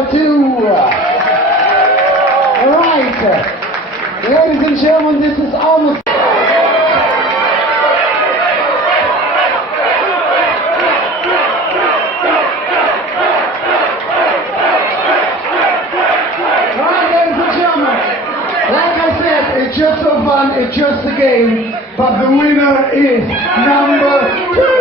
now two. Alright, ladies and gentlemen, this is almost... It's just so fun, it's just a game, but the winner is number 2!